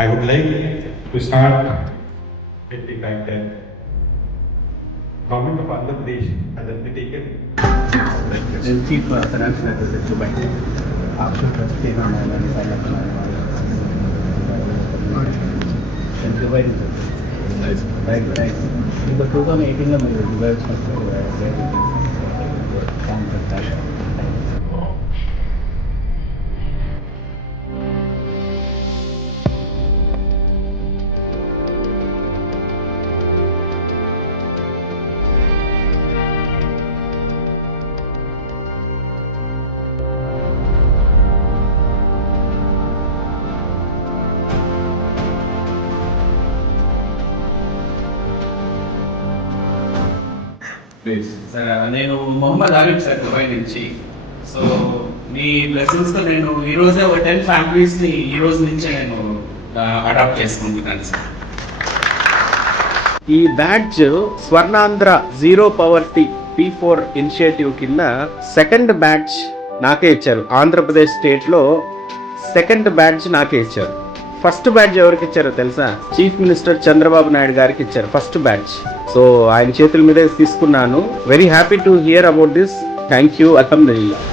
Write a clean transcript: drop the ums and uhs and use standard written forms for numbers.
I would like to start with the fact that Government of Andhra Pradesh has undertaken Chief Finance Secretary to Bank. आपको ट्रस्टी होना है मैंने साइन अपना है राइट ఇంకా 2018లో మీరు దుబాయ్ వచ్చినప్పుడు నేను మొహమ్మద్ ఆరిఫ్ సార్ దుబాయ్ నుంచి. సో మీ బ్లెస్సింగ్స్తో నేను ఈరోజే ఒక 10 ఫ్యామిలీస్ని ఈ రోజు నుంచే నేను అడాప్ట్ చేసుకుంటున్నాను సార్. ఈ బ్యాడ్జ్ Swarnandhra zero poverty P4 initiative కింద సెకండ్ బ్యాడ్జ్ నాకే ఇచ్చారు. ఆంధ్రప్రదేశ్ స్టేట్లో సెకండ్ బ్యాడ్జ్ నాకే ఇచ్చారు. ఫస్ట్ బ్యాడ్జ్ ఎవరికి ఇచ్చారో తెలుసా? చీఫ్ మినిస్టర్ చంద్రబాబు నాయుడు గారికి ఇచ్చారు ఫస్ట్ బ్యాడ్జ్. సో ఆయన చేతుల మీదే తీసుకున్నాను. Very happy to hear about this. Thank you. అల్హమ్దులిల్లాహ్.